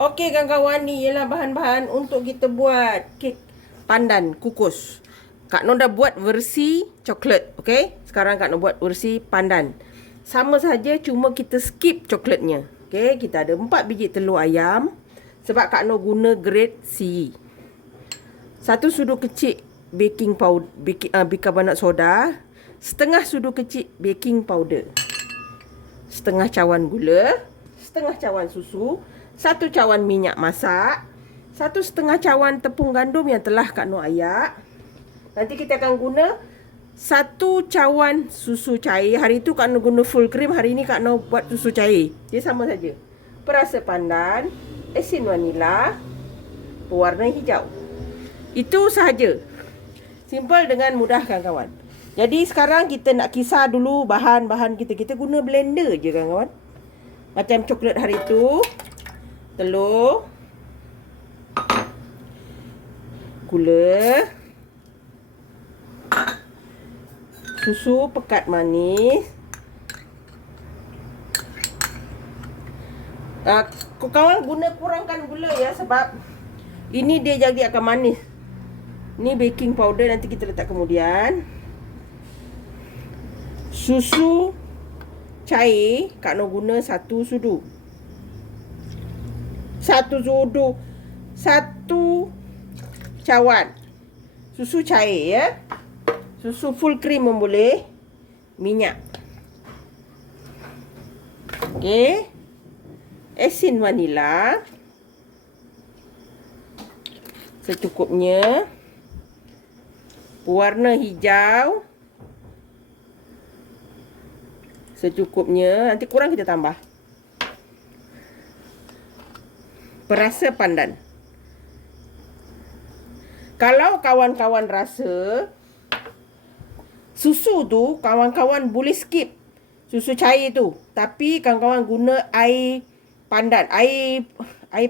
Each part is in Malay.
Okey kawan-kawan, ni ialah bahan-bahan untuk kita buat kek pandan kukus. Kak Noh dah buat versi coklat, okey? Sekarang Kak Noh buat versi pandan. Sama saja, cuma kita skip coklatnya. Okey, kita ada 4 biji telur ayam sebab Kak Noh guna grade C. 1 sudu kecil baking powder, bikarbonat soda, setengah sudu kecil baking powder, setengah cawan gula, setengah cawan susu, 1 cawan minyak masak, 1,5 cawan tepung gandum yang telah Kak Noh ayak. Nanti kita akan guna 1 cawan susu cair. Hari tu Kak Noh guna full cream, hari ni Kak Noh buat susu cair. Dia sama saja. Perasa pandan, asin vanila, pewarna hijau. Itu sahaja. Simple dengan mudah kawan-kawan. Jadi sekarang kita nak kisar dulu bahan-bahan kita. Kita guna blender je kawan-kawan. Macam coklat hari tu. Telur, gula, susu pekat manis. Kawan guna kurangkan gula ya, sebab ini dia jadi akan manis. Ni baking powder nanti kita letak kemudian. Susu cair Kak Noh guna 1 sudu. 1 sudu, 1 cawan susu cair ya. Susu full cream pun boleh. Minyak. Okey. Asin vanila secukupnya. Pewarna hijau secukupnya. Nanti kurang kita tambah. Perasa pandan. Kalau kawan-kawan rasa susu tu, kawan-kawan boleh skip susu cair tu. Tapi kawan-kawan guna air pandan. Air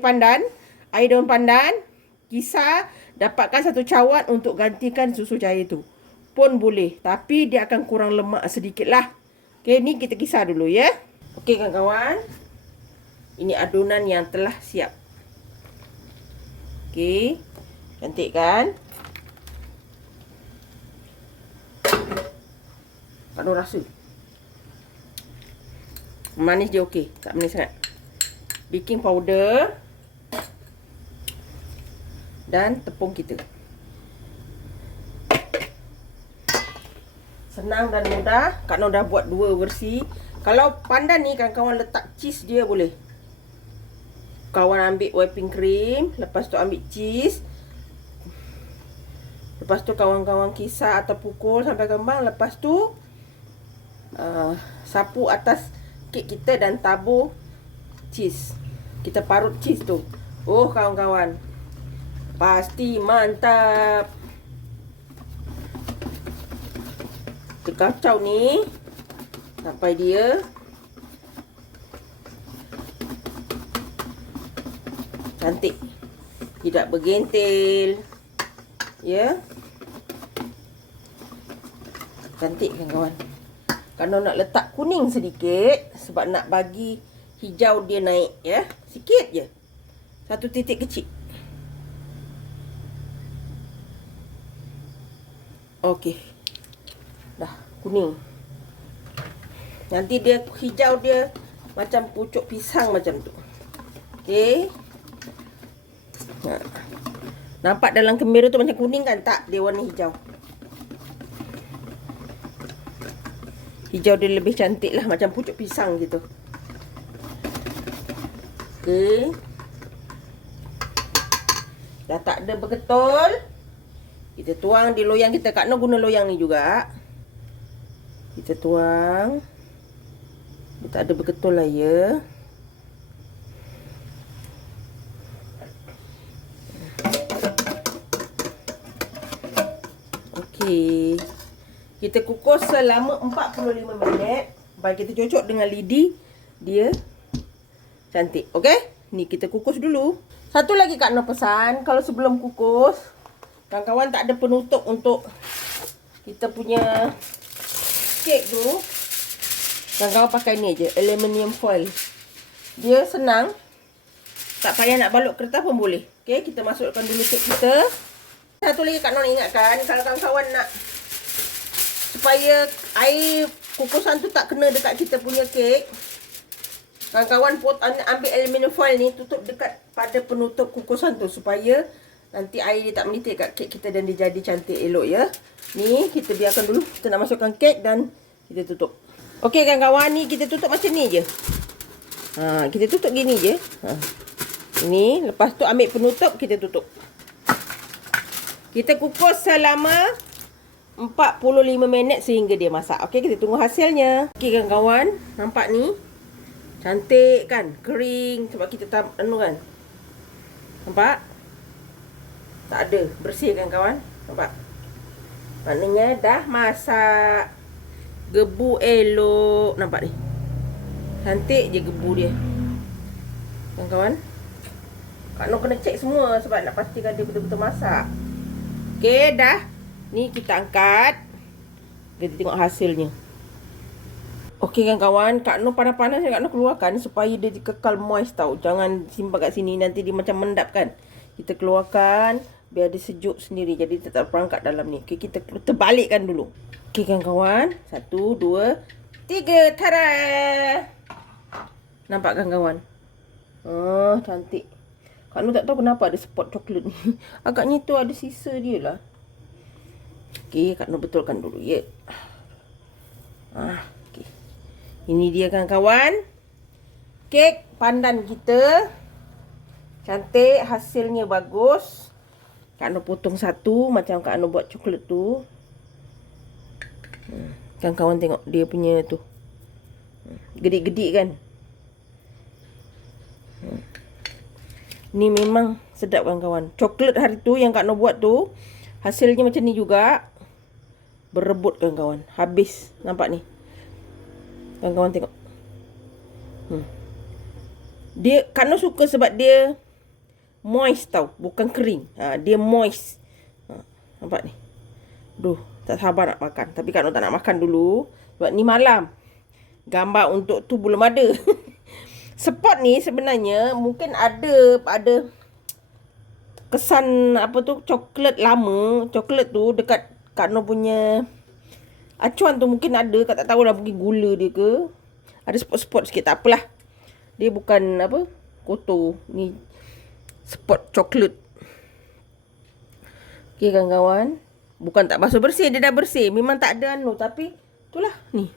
pandan, air daun pandan. Kisar, dapatkan 1 cawan untuk gantikan susu cair tu. Pun boleh. Tapi dia akan kurang lemak sedikit lah. Okey, ni kita kisar dulu ya. Okey kawan-kawan. Ini adunan yang telah siap. Okey. Cantik kan? Kak Noh rasa manis je okey. Tak manis sangat. Baking powder dan tepung kita. Senang dan mudah. Kak Noh dah buat 2 versi. Kalau pandan ni kawan-kawan letak cheese dia boleh. Kawan ambil whipping cream, lepas tu ambil cheese. Lepas tu kawan-kawan kisar atau pukul sampai kembang. Lepas tu sapu atas kek kita dan tabur cheese. Kita parut cheese tu. Oh kawan-kawan, pasti mantap. Kita kacau ni sampai dia cantik, tidak bergentil ya. Cantik kan kawan. Kalau nak letak kuning sedikit sebab nak bagi hijau dia naik ya, sikit je, 1 titik kecil. Okey, dah kuning. Nanti dia hijau dia macam pucuk pisang macam tu. Okey. Nampak dalam kamera tu macam kuning kan? Tak, dia warna hijau. Hijau dia lebih cantik lah, macam pucuk pisang gitu. Okey. Dah tak ada bergetol. Kita tuang di loyang kita. Kak Noh guna loyang ni juga. Kita tuang. Dia tak ada bergetol lah ya. Okey. Kita kukus selama 45 minit. Baik kita cocok dengan lidi, dia cantik. Okey? Ni kita kukus dulu. Satu lagi Kak Noh pesan, kalau sebelum kukus, kawan-kawan tak ada penutup untuk kita punya kek tu. Kawan-kawan pakai ni je, aluminium foil. Dia senang. Tak payah nak balut kertas pun boleh. Okey, kita masukkan dulu kek kita. Satu lagi Kak Non ingatkan, kalau kawan-kawan nak supaya air kukusan tu tak kena dekat kita punya kek, kawan-kawan ambil aluminium foil ni, tutup dekat pada penutup kukusan tu supaya nanti air dia tak menitik kat kek kita dan dia jadi cantik elok ya. Ni kita biarkan dulu. Kita nak masukkan kek dan kita tutup. Okey kawan-kawan, ni kita tutup macam ni je. Kita tutup gini je. Ini lepas tu ambil penutup, kita tutup. Kita kukus selama 45 minit sehingga dia masak. Okey, kita tunggu hasilnya. Okey kawan-kawan, nampak ni? Cantik kan? Kering sebab kita kan. Nampak? Tak ada, bersih kan kawan? Nampak? Maknanya dah masak. Gebu elok. Nampak ni? Cantik je gebu dia. Kawan-kawan. Kak Noh kena cek semua sebab nak pastikan dia betul-betul masak. Okey, dah. Ni kita angkat. Kita tengok hasilnya. Okey kawan-kawan, Kak Noh panas-panas Kak Noh keluarkan supaya dia kekal moist tau. Jangan simpan kat sini, nanti dia macam mendap kan. Kita keluarkan biar dia sejuk sendiri. Jadi dia tak perangkat dalam ni. Okey, kita terbalikkan dulu. Okey kawan-kawan. 1, 2, 3. Tada! Nampak kawan-kawan? Oh, cantik. Kak Noh tak tahu kenapa ada spot coklat ni. Agaknya tu ada sisa dia lah. Okey, Kak Noh betulkan dulu ya. Okey. Ini dia kawan-kawan. Kek pandan kita. Cantik, hasilnya bagus. Kak Noh potong satu macam Kak Noh buat coklat tu. Kawan-kawan tengok dia punya tu. Gedik-gedik kan? Ni memang sedap kawan-kawan. Coklat hari tu yang Kak Noh buat tu, hasilnya macam ni juga. Berebut kawan-kawan. Habis. Nampak ni. Kawan-kawan tengok. Dia, Kak Noh suka sebab dia moist tau. Bukan kering. Dia moist. Nampak ni. Duh, tak sabar nak makan. Tapi Kak Noh tak nak makan dulu. Sebab ni malam. Gambar untuk tu belum ada. Spot ni sebenarnya mungkin ada kesan apa tu coklat lama. Coklat tu dekat Kak Noh punya acuan tu mungkin ada. Kak tak tahulah mungkin gula dia ke. Ada spot-spot sikit. Tak apalah. Dia bukan apa kotor. Ni spot coklat. Okey kawan-kawan. Bukan tak basuh bersih. Dia dah bersih. Memang tak ada anu. Tapi itulah ni.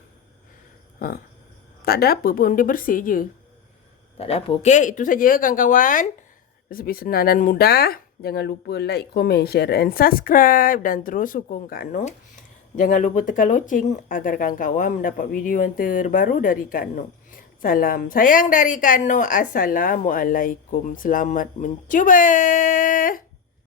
Tak ada apa pun. Dia bersih je. Tak ada apa. Okey, itu saja kawan-kawan. Resepi senang dan mudah. Jangan lupa like, komen, share and subscribe. Dan terus sokong Kak Noh. Jangan lupa tekan loceng agar kawan-kawan mendapat video yang terbaru dari Kak Noh. Salam sayang dari Kak Noh. Assalamualaikum. Selamat mencuba.